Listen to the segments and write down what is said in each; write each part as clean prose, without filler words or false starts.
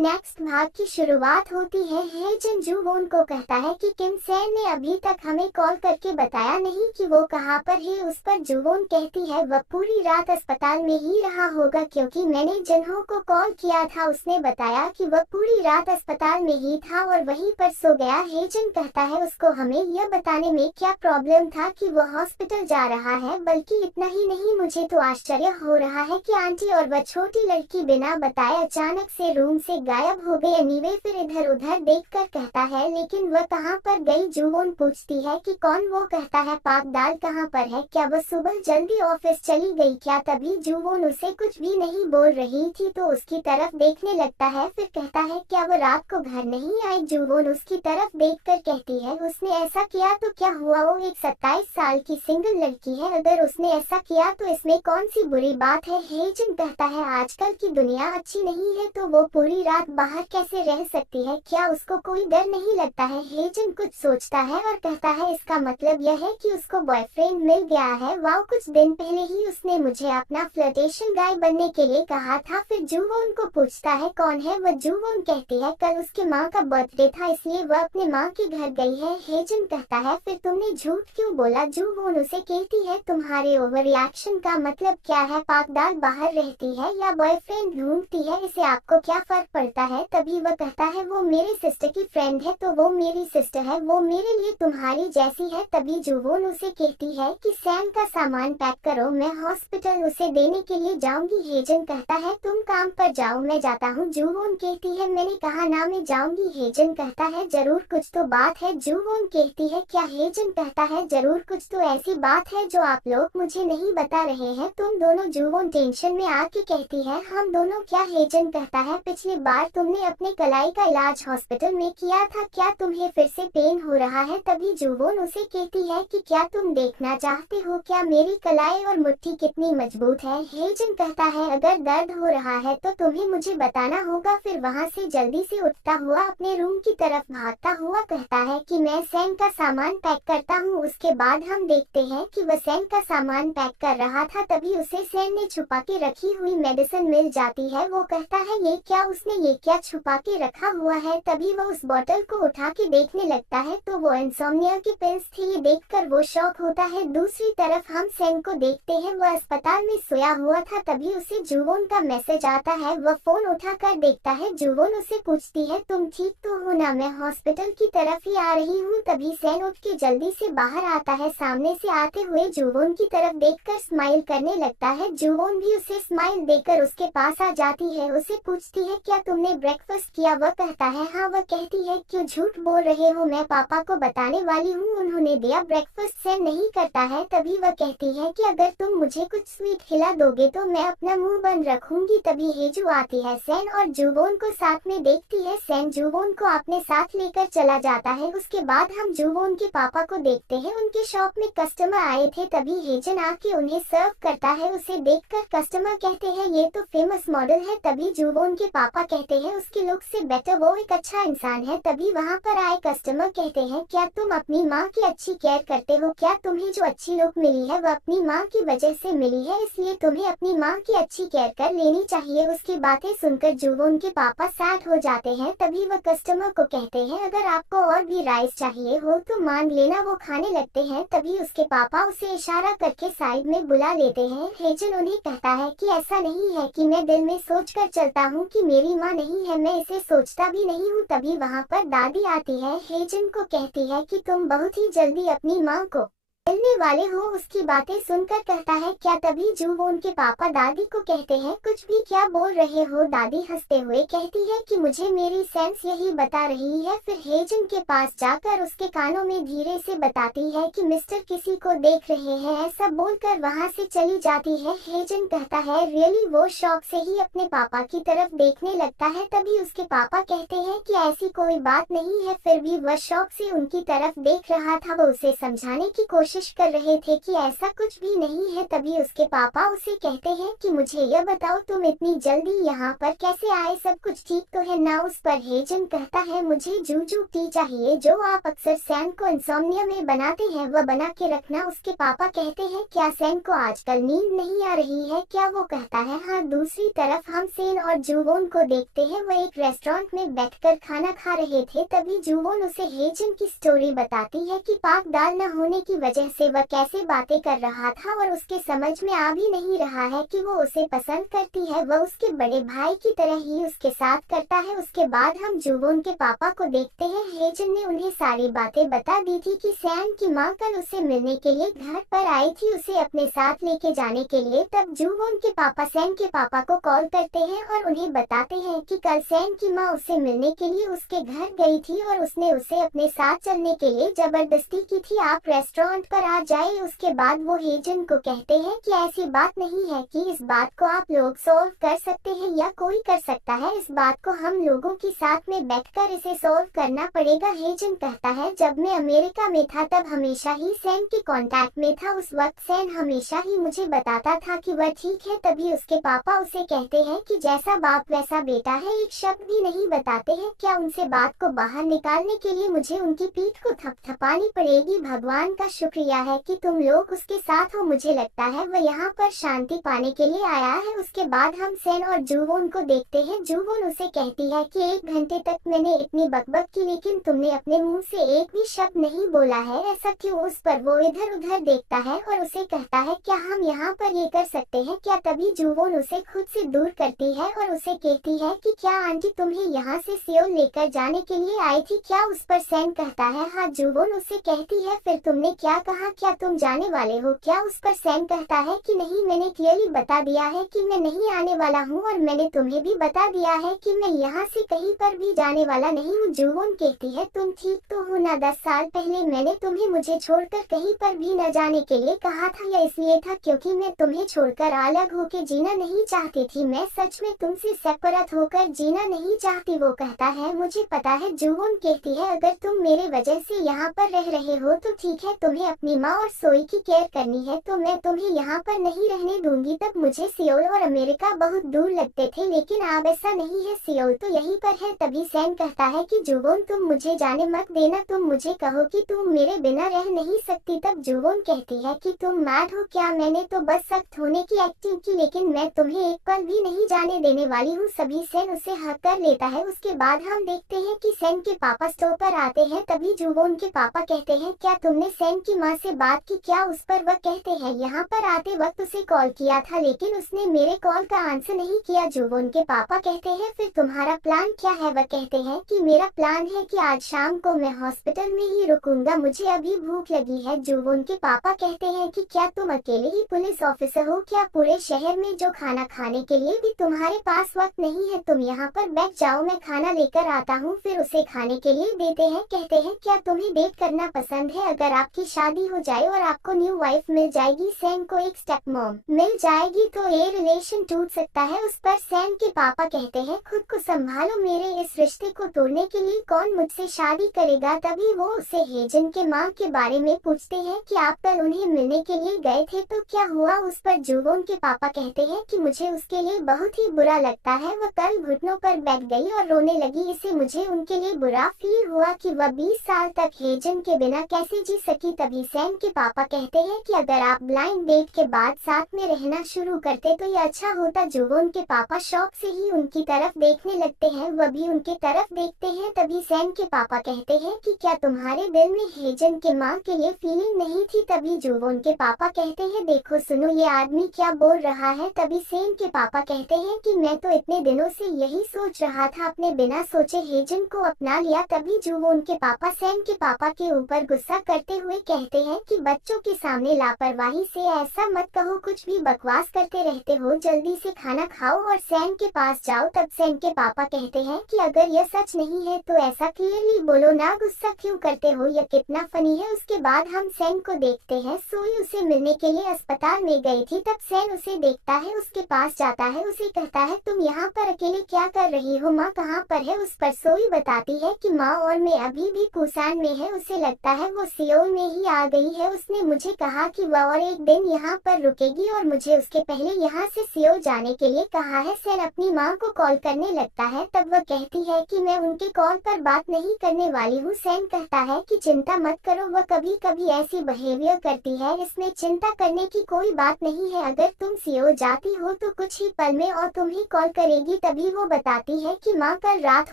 Next भाग की शुरुआत होती है। हेजन जूवोन को कहता है कि किम सैन ने अभी तक हमें कॉल करके बताया नहीं कि वो कहाँ पर है। उस पर जूवोन कहती है वह पूरी रात अस्पताल में ही रहा होगा क्योंकि मैंने जिन्हों को कॉल किया था उसने बताया कि वह पूरी रात अस्पताल में ही था और वहीं पर सो गया। हेजन कहता है उसको हमें यह बताने में क्या प्रॉब्लम था कि वो हॉस्पिटल जा रहा है, बल्कि इतना ही नहीं मुझे तो आश्चर्य हो रहा है कि आंटी और वह छोटी लड़की बिना बताए अचानक से रूम से गायब हो गई। एनीवे फिर इधर उधर देखकर कहता है लेकिन वह कहाँ पर गई। जूवोन पूछती है कि कौन। वो कहता है पाक दाल कहाँ पर है, क्या वह सुबह जल्दी ऑफिस चली गई क्या। तभी जूवोन उसे कुछ भी नहीं बोल रही थी तो उसकी तरफ देखने लगता है। फिर कहता है क्या वो रात को घर नहीं आई। जूवोन उसकी तरफ देखकर कहती है उसने ऐसा किया तो क्या हुआ, वो एक 27 साल की सिंगल लड़की है, अगर उसने ऐसा किया तो इसमें कौन सी बुरी बात है। हेजन कहता है आजकल की दुनिया अच्छी नहीं है तो वो पूरी रात बाहर कैसे रह सकती है, क्या उसको कोई डर नहीं लगता है। हेजन कुछ सोचता है और कहता है इसका मतलब यह है कि उसको बॉयफ्रेंड मिल गया है। वाह, कुछ दिन पहले ही उसने मुझे अपना फ्लर्टेशन गाय बनने के लिए कहा था। फिर जूवोन को पूछता है कौन है वह। जूवोन कहती है कल उसकी माँ का बर्थडे था इसलिए वह अपने माँ के घर गई है। हेजन कहता है फिर तुमने झूठ क्यों बोला। जूवोन उसे कहती है तुम्हारे ओवर रिएक्शन का मतलब क्या है, पाकदाल बाहर रहती है या बॉयफ्रेंड ढूंढती है, इसे आपको क्या फर्क पड़ता है। तभी वह कहता है वो मेरे सिस्टर की फ्रेंड है तो वो मेरी सिस्टर है, वो मेरे लिए तुम्हारी जैसी है। तभी जूवोन उसे कहती है कि सैम का सामान पैक करो, मैं हॉस्पिटल उसे देने के लिए जाऊंगी। हेजन कहता है तुम काम पर जाओ मैं जाता हूँ। जूवोन कहती है मैंने कहा ना मैं जाऊंगी। हेजन कहता है जरूर कुछ तो बात है। जूवोन कहती है क्या। हेजन कहता है जरूर कुछ तो ऐसी बात है जो आप लोग मुझे नहीं बता रहे हैं तुम दोनों। जूवोन टेंशन में आके कहती है हम दोनों क्या। हेजन कहता है पिछली बार तुमने अपने कलाई का इलाज हॉस्पिटल में किया था, क्या तुम्हें फिर से पेन हो रहा है। तभी जूवोन उसे कहती है कि क्या तुम देखना चाहते हो क्या मेरी कलाई और मुट्ठी कितनी मजबूत है। हेजन कहता है अगर दर्द हो रहा है तो तुम्हें मुझे बताना होगा। फिर वहाँ से जल्दी से उठता हुआ अपने रूम की तरफ भागता हुआ कहता है कि मैं सैम का सामान पैक करता हूँ। उसके बाद हम देखते हैं कि वह सैम का सामान पैक कर रहा था तभी उसे सैम ने छुपा के रखी हुई मेडिसिन मिल जाती है। वो कहता है ये क्या, उसने ये क्या छुपा के रखा हुआ है। तभी वो उस बोतल को उठा के देखने लगता है तो वो इंसोम्निया की पिल्स थी। ये देखकर वो शॉक होता है। दूसरी तरफ हम सैम को देखते हैं, वह अस्पताल में सोया हुआ था। तभी उसे जूवोन का मैसेज आता है, वह फोन उठाकर देखता है। जूवोन उसे पूछती है तुम ठीक तो हो ना, मैं हॉस्पिटल की तरफ ही आ रही हूँ। तभी सैम उठ के जल्दी से बाहर आता है। सामने से आते हुए जूवोन की तरफ देखकर स्माइल करने लगता है। जूवोन भी उसे स्माइल देकर उसके पास आ जाती है। उसे पूछती है क्या तुमने ब्रेकफास्ट किया। वह कहता है हाँ। वह कहती है क्यों झूठ बोल रहे हो, मैं पापा को बताने वाली हूँ, उन्होंने दिया ब्रेकफास्ट। सैम नहीं करता है। तभी वह कहती है कि अगर तुम मुझे कुछ स्वीट खिला दोगे तो मैं अपना मुंह बंद रखूंगी। तभी हेजू आती है। सैम और जूवोन को साथ में देखती है। सैम जूवोन को अपने साथ लेकर चला जाता है। उसके बाद हम जूवोन के पापा को देखते हैं, उनके शॉप में कस्टमर आए थे। तभी हेजन आके उन्हें सर्व करता है। उसे देखकर कस्टमर कहते हैं ये तो फेमस मॉडल है। तभी जूवोन के पापा कहते हैं उसकी लुक से बेटर वो एक अच्छा इंसान है। तभी वहाँ पर आए कस्टमर कहते हैं क्या तुम अपनी माँ की अच्छी केयर करते हो, क्या तुम्हें जो अच्छी लुक मिली है वह अपनी माँ की वजह से मिली है, इसलिए तुम्हें अपनी माँ की अच्छी केयर कर लेनी चाहिए। उसकी बातें सुनकर जूवोन के पापा सैड हो जाते हैं। तभी वह कस्टमर को कहते हैं अगर आपको और भी राइस चाहिए हो तो मांग लेना। वो खाने लगते हैं। तभी उसके पापा उसे इशारा करके साइड में बुला लेते हैं। हेजन उन्हें कहता है कि ऐसा नहीं है कि मैं दिल में सोच कर चलता हूँ कि मेरी माँ नहीं है, मैं इसे सोचता भी नहीं हूँ। तभी वहाँ पर दादी आती है। हेजन को कहती है कि तुम बहुत ही जल्दी अपनी माँ को मिलने वाले हो। उसकी बातें सुनकर कहता है क्या। तभी जूवोन के पापा दादी को कहते हैं कुछ भी क्या बोल रहे हो। दादी हंसते हुए कहती है कि मुझे मेरी सेंस यही बता रही है। फिर हेजन के पास जाकर उसके कानों में धीरे से बताती है कि मिस्टर किसी को देख रहे हैं। ऐसा बोलकर वहाँ से चली जाती है। हेजन कहता है रियली। वो शौक से ही अपने पापा की तरफ देखने लगता है। तभी उसके पापा कहते हैं कि ऐसी कोई बात नहीं है। फिर भी वह शौक से उनकी तरफ देख रहा था। वो उसे समझाने की कोशिश कोशिश कर रहे थे कि ऐसा कुछ भी नहीं है। तभी उसके पापा उसे कहते हैं कि मुझे यह बताओ तुम इतनी जल्दी यहाँ पर कैसे आए, सब कुछ ठीक तो है ना। उस पर हेजन कहता है मुझे जूजू टी चाहिए जो आप अक्सर सैम को इंसोम्निया में बनाते हैं, वह बना के रखना। उसके पापा कहते हैं क्या सैम को आजकल नींद नहीं आ रही है क्या? वो कहता है हाँ। दूसरी तरफ हम सेन और जुवोन को देखते हैं, वो एक रेस्टोरेंट में बैठकर खाना खा रहे थे। तभी जुवोन उसे हेजन की स्टोरी बताती है कि पाक दाल न होने की वजह से वह कैसे बातें कर रहा था और उसके समझ में आ भी नहीं रहा है कि वो उसे पसंद करती है। वह उसके बड़े भाई की तरह ही उसके साथ करता है। उसके बाद हम जुवोन के पापा को देखते हैं। हेजन ने उन्हें सारी बातें बता दी थी कि सैम की माँ कल उसे मिलने के लिए घर पर आई थी, उसे अपने साथ लेके जाने के लिए। तब जुवोन के पापा सैम के पापा को कॉल करते हैं और उन्हें बताते हैं कि कल सैम की माँ उसे मिलने के लिए उसके घर गई थी और उसने उसे अपने साथ चलने के लिए जबरदस्ती की थी, आप रेस्टोरेंट पर आ जाए। उसके बाद वो हेजन को कहते हैं कि ऐसी बात नहीं है कि इस बात को आप लोग सॉल्व कर सकते हैं या कोई कर सकता है, इस बात को हम लोगों के साथ में बैठकर इसे सॉल्व करना पड़ेगा। हेजन कहता है जब मैं अमेरिका में था तब हमेशा ही सैम के कांटेक्ट में था, उस वक्त सैम हमेशा ही मुझे बताता था कि वह ठीक है। तभी उसके पापा उसे कहते हैं कि जैसा बाप वैसा बेटा है, एक शब्द भी नहीं बताते हैं क्या? उनसे बात को बाहर निकालने के लिए मुझे उनकी पीठ को थपथपानी पड़ेगी। भगवान का शुक्रिया है कि तुम लोग उसके साथ हो, मुझे लगता है वह यहाँ पर शांति पाने के लिए आया है। उसके बाद हम सेन और जुवोन को देखते हैं। जुवोन उसे कहती है कि 1 घंटे तक मैंने इतनी बकबक की लेकिन तुमने अपने मुंह से एक भी शब्द नहीं बोला है, ऐसा क्यों? उस पर वो इधर उधर देखता है और उसे कहता है क्या हम यहाँ पर ये कर सकते हैं क्या? तभी जुवोन उसे खुद से दूर करती है और उसे कहती है कि क्या आंटी तुम्हें यहाँ से सियोल लेकर जाने के लिए आई थी क्या? उस पर सैम कहता है हाँ। जुवोन उसे कहती है फिर तुमने क्या कहा, क्या तुम जाने वाले हो क्या? उस पर सैम कहता है कि नहीं, मैंने क्लियरली बता दिया है कि मैं नहीं आने वाला हूँ और मैंने तुम्हें भी बता दिया है कि मैं यहाँ से कहीं पर भी जाने वाला नहीं हूँ। जुवोन कहती है तुम ठीक तो हो ना, 10 साल पहले मैंने तुम्हें मुझे छोड़कर कहीं पर भी न जाने के लिए कहा था, या इसलिए था क्योंकि मैं तुम्हें छोड़कर अलग होकर जीना नहीं चाहती थी, मैं सच में तुमसे सेपरेट होकर जीना नहीं चाहती। वो कहता है मुझे पता है। जुवोन कहती है अगर तुम मेरे वजह से यहाँ पर रह रहे हो तो ठीक है, तुम्हें अपनी माँ और सोई की केयर करनी है तो मैं तुम्हें यहाँ पर नहीं रहने दूंगी। तब मुझे सियोल और अमेरिका बहुत दूर लगते थे लेकिन अब ऐसा नहीं है, सियोल तो यहीं पर है। तभी सैम कहता है कि जुवोन तुम मुझे जाने मत देना, तुम मुझे कहो कि तुम मेरे बिना रह नहीं सकती। तब जुवोन कहती है कि तुम मैड हो क्या? मैंने तो बस सख्त होने की एक्टिंग की लेकिन मैं तुम्हें एक पल भी नहीं जाने देने वाली हूँ। सभी सैम उसे हक कर लेता है। उसके बाद हम देखते हैं कि सैम के पापा स्टोर पर आते हैं। तभी जुवोन के पापा कहते हैं क्या तुमने सैम की माँ से बात की क्या? उस पर वह कहते हैं यहाँ पर आते वक्त उसे कॉल किया था लेकिन उसने मेरे कॉल का आंसर नहीं किया। जुवोन के पापा कहते हैं फिर तुम्हारा प्लान क्या है? वह कहते हैं कि मेरा प्लान है कि आज शाम को मैं हॉस्पिटल में ही रुकूंगा, मुझे अभी भूख लगी है। जुवोन के पापा कहते हैं कि क्या तुम अकेले ही पुलिस ऑफिसर हो क्या पूरे शहर में जो खाना खाने के लिए भी तुम्हारे पास वक्त नहीं है? तुम यहाँ पर बैठ जाओ, मैं खाना लेकर आता हूँ। फिर उसे खाने के लिए देते हैं। कहते हैं क्या तुम्हें डेट करना पसंद है? अगर आपकी शादी हो जाए और आपको न्यू वाइफ मिल जाएगी, सैम को एक स्टेप मॉम मिल जाएगी तो ये रिलेशन टूट सकता है। उस पर सैम के पापा कहते हैं खुद को संभालो, मेरे इस रिश्ते को तोड़ने के लिए कौन मुझसे शादी करेगा? तभी वो उसे हेजन के माँ के बारे में पूछते हैं कि आप कल उन्हें मिलने के लिए गए थे तो क्या हुआ? उस पर जुवोन के पापा कहते हैं कि मुझे उसके लिए बहुत ही बुरा लगता है, वह कल घुटनों पर बैठ गई और रोने लगी, इससे मुझे उनके लिए बुरा फील हुआ कि वह 20 साल तक हेजन के बिना कैसे जी सकी। तभी सैम के पापा कहते हैं कि अगर आप ब्लाइंड डेट के बाद साथ में रहना शुरू करते तो ये अच्छा होता। जुवोन के पापा शौक से ही उनकी तरफ देखने लगते हैं, वह भी उनके तरफ देखते हैं। तभी सैम के पापा कहते हैं कि क्या तुम्हारे दिल में हेजन के माँ के लिए फीलिंग नहीं थी? तभी जुवोन के पापा कहते हैं देखो सुनो ये आदमी क्या बोल रहा है। तभी सैम के पापा कहते हैं कि मैं तो इतने दिनों से यही सोच रहा था, अपने बिना सोचे हेजन को अपना लिया। तभी जुवोन के पापा सैम के पापा के ऊपर गुस्सा करते हुए कहते हैं कि बच्चों के सामने लापरवाही से ऐसा मत कहो, कुछ भी बकवास करते रहते हो, जल्दी से खाना खाओ और सैम के पास जाओ। तब सैम के पापा कहते हैं कि अगर यह सच नहीं है तो ऐसा क्लियरली बोलो ना, गुस्सा क्यों करते हो, यह कितना फनी है। उसके बाद हम सैम को देखते हैं, सोई उसे मिलने के लिए अस्पताल में गई थी। तब सैम उसे देखता है, उसके पास जाता है, उसे कहता है तुम यहाँ पर अकेले क्या कर रही हो, माँ कहाँ पर है? उस पर सोई बताती है कि माँ और मैं अभी भी पुसान में है, उसे लगता है वो सियोल में ही आ गई है। उसने मुझे कहा कि वह और एक दिन यहाँ पर रुकेगी और मुझे उसके पहले यहाँ से सियोल जाने के लिए कहा है। सैन अपनी माँ को कॉल करने लगता है, तब वह कहती है कि मैं उनके कॉल पर बात नहीं करने वाली हूँ। सैन कहता है कि चिंता मत करो, वह कभी कभी ऐसी बिहेवियर करती है, इसमें चिंता करने की कोई बात नहीं है। अगर तुम सियोल जाती हो तो कुछ ही पल में और तुम्हें कॉल करेगी। तभी वो बताती है कि माँ कल रात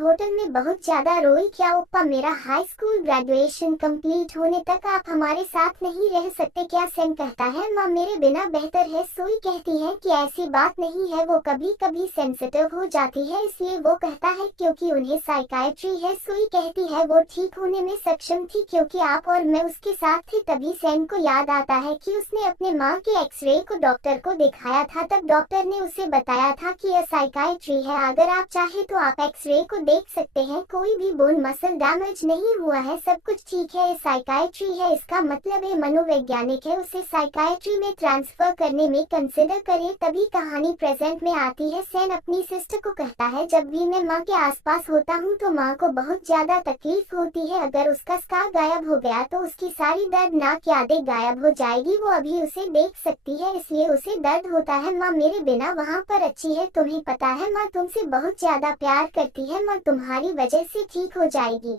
होटल में बहुत ज्यादा रोई। क्या ओप्पा, मेरा हाई स्कूल ग्रेजुएशन कंप्लीट होने तक आप हमारे साथ नहीं रह सकते क्या? सैन कहता है माँ मेरे बिना बेहतर है। सोई कहती है कि ऐसी बात नहीं है, वो कभी कभी सेंसिटिव हो जाती है इसलिए वो कहता है क्योंकि उन्हें साइकाइट्री है। सोई कहती है वो ठीक होने में सक्षम थी क्योंकि आप और मैं उसके साथ थे। तभी सैन को याद आता है कि उसने अपने माँ के एक्सरे को डॉक्टर को दिखाया था, तब डॉक्टर ने उसे बताया था कि यह साइकाइट्री है। अगर आप चाहे तो आप एक्सरे को देख सकते हैं, कोई भी बोन मसल डैमेज नहीं हुआ है, सब कुछ ठीक है। साइकाइट्री है इसका मतलब है मनोवैज्ञानिक है, उसे साइकाइट्री में ट्रांसफर करने में कंसिडर करें। तभी कहानी प्रेजेंट में आती है। सैन अपनी सिस्टर को कहता है जब भी मैं माँ के आसपास होता हूँ तो माँ को बहुत ज्यादा तकलीफ होती है। अगर उसका स्कार गायब हो गया तो उसकी सारी दर्दनाक यादें गायब हो जाएगी, वो अभी उसे देख सकती है इसलिए उसे दर्द होता है। माँ मेरे बिना वहाँ पर अच्छी है, तुम्हें पता है माँ तुमसे बहुत ज्यादा प्यार करती है, माँ तुम्हारी वजह से ठीक हो जाएगी।